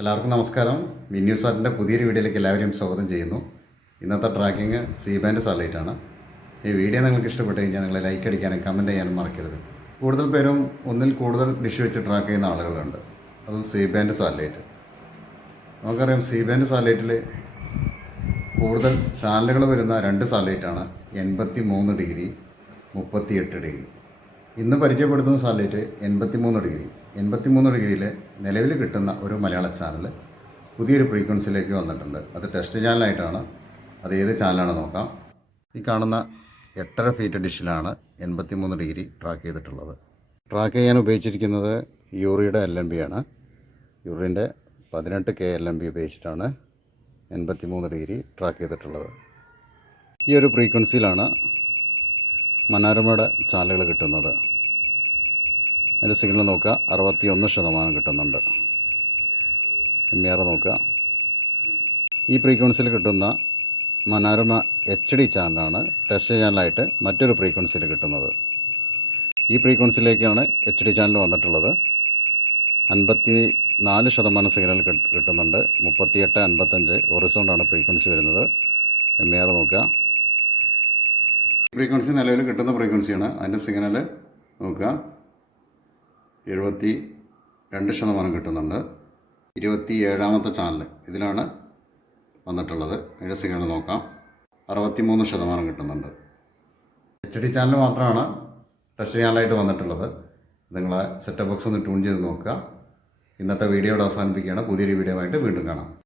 എല്ലാവർക്കും നമസ്കാരം. മിന്യൂസ് ആർട്ടിന്റെ പുതിയൊരു വീഡിയോയിലേക്ക് എല്ലാവരെയും സ്വാഗതം ചെയ്യുന്നു. ഇന്നത്തെ ട്രാക്കിംഗ് സി ബാൻഡ് സാറ്റലൈറ്റാണ് ഈ വീഡിയോ നിങ്ങൾക്ക് ഇഷ്ടപ്പെട്ട് കഴിഞ്ഞാൽ നിങ്ങൾ ലൈക്ക് അടിക്കാനും കമന്റ് ചെയ്യാനും മറക്കരുത്. കൂടുതൽ പേരും ഒന്നിൽ കൂടുതൽ ഡിഷ് വെച്ച് ട്രാക്ക് ചെയ്യുന്ന ആളുകളുണ്ട്. അതും സി ബാൻഡ് സാറ്റലൈറ്റ് നമുക്കറിയാം സി ബാൻഡ് സാറ്റലൈറ്റിൽ കൂടുതൽ ചാനലുകൾ വരുന്ന രണ്ട് സാറ്റലൈറ്റാണ് എൺപത്തി മൂന്ന് ഡിഗ്രി മുപ്പത്തിയെട്ട് ഡിഗ്രി ഇന്ന് പരിചയപ്പെടുത്തുന്ന സാറ്റലൈറ്റ് എൺപത്തി മൂന്ന് ഡിഗ്രി എൺപത്തി മൂന്ന് ഡിഗ്രിയിൽ നിലവിൽ കിട്ടുന്ന ഒരു മലയാള ചാനൽ പുതിയൊരു ഫ്രീക്വൻസിയിലേക്ക് വന്നിട്ടുണ്ട്. അത് ടെസ്റ്റ് ചാനലായിട്ടാണ്. അത് ഏത് ചാനലാണ് നോക്കാം. ഈ കാണുന്ന എട്ടര ഫീറ്റ് ഡിഷിലാണ് എൺപത്തി മൂന്ന് ഡിഗ്രി ട്രാക്ക് ചെയ്തിട്ടുള്ളത്. ട്രാക്ക് ചെയ്യാൻ ഉപയോഗിച്ചിരിക്കുന്നത് യൂറിയുടെ എൽ എം ബി ആണ്. യൂറിന്റെ പതിനെട്ട് കെ എൽ എം ബി ഉപയോഗിച്ചിട്ടാണ് എൺപത്തി മൂന്ന് ഡിഗ്രി ട്രാക്ക് ചെയ്തിട്ടുള്ളത്. ഈ ഒരു ഫ്രീക്വൻസിയിലാണ് മനോരമയുടെ ചാനലുകൾ കിട്ടുന്നത്. അതിന്റെ സിഗ്നൽ നോക്കുക. അറുപത്തി ഒന്ന് ശതമാനം കിട്ടുന്നുണ്ട്. എം ആർ നോക്കുക. ഈ ഫ്രീക്വൻസിയിൽ കിട്ടുന്ന മനോരമ എച്ച് ഡി ചാനലാണ് ടെസ്റ്റ് ചാനലായിട്ട് മറ്റൊരു ഫ്രീക്വൻസിയിൽ കിട്ടുന്നത്. ഈ ഫ്രീക്വൻസിയിലേക്കാണ് എച്ച് ഡി ചാനൽ വന്നിട്ടുള്ളത്. അൻപത്തി നാല് ശതമാനം സിഗ്നൽ കിട്ട്- കിട്ടുന്നുണ്ട്. മുപ്പത്തിയെട്ട് അൻപത്തഞ്ച് ഒറിസോണ്ടാണ് ഫ്രീക്വൻസി വരുന്നത്. എം ആർ നോക്കുക. ഫ്രീക്വൻസി നിലവിൽ കിട്ടുന്ന ഫ്രീക്വൻസിയാണ് അതിന്റെ സിഗ്നൽ നോക്കുക. എഴുപത്തി രണ്ട് ശതമാനം കിട്ടുന്നുണ്ട്. ഇരുപത്തി ഏഴാമത്തെ ചാനൽ ഇതിലാണ് വന്നിട്ടുള്ളത്. അതിന്റെ സിഗ്നൽ നോക്കാം. അറുപത്തി മൂന്ന് ശതമാനം കിട്ടുന്നുണ്ട്. എച്ച് ഡി ചാനൽ മാത്രമാണ് ടെസ്റ്റ് ചാനലായിട്ട് വന്നിട്ടുള്ളത്. നിങ്ങളെ സെറ്റപ്പ് ബോക്സ് ഒന്ന് ട്യൂൺ ചെയ്ത് നോക്കുക. ഇന്നത്തെ വീഡിയോയുടെ അവസാനിപ്പിക്കുകയാണ്. പുതിയൊരു വീഡിയോ ആയിട്ട് വീണ്ടും കാണാം.